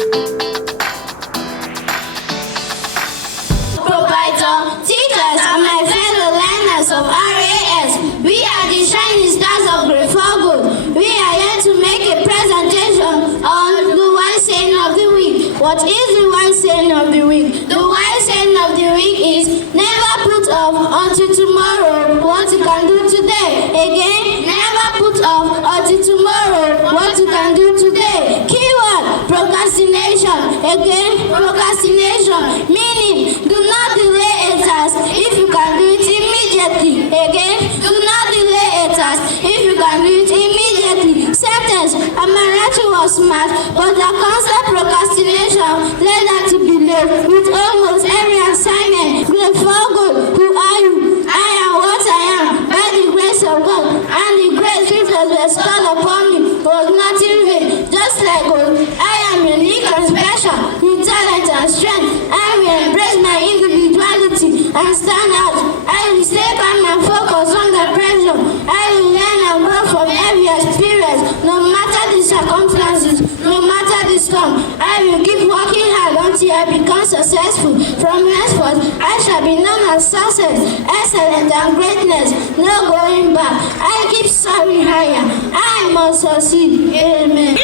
Proprietor, teachers, and my fellow learners of RAS, we are the shining stars of grade 4 good. We are here to make a presentation on the wise saying of the week. What is the wise saying of the week? The wise saying of the week is never put off until tomorrow what you can do today. Again, never put off until tomorrow what you can do today. Keyword, procrastination. Again, procrastination, meaning do not delay a task if you can do it immediately. Again, do not delay a task if you can do it immediately. Sentence, Amarachi was smart, but the constant procrastination led her to be late with almost every assignment. Grade 4 good, who are you? I am what I am by the grace of God, and the grace which was bestowed upon me was not in vain. Just like God, I am unique and special with talent and strength. I will embrace my individuality and stand out. I will stay calm and focus under pressure. I will learn and grow from every experience, no matter the circumstances, no matter the storm. I will keep working hard until I become successful. From henceforth, I shall be known as success, excellence, and greatness. No going back. I keep soaring higher. I must succeed. Amen.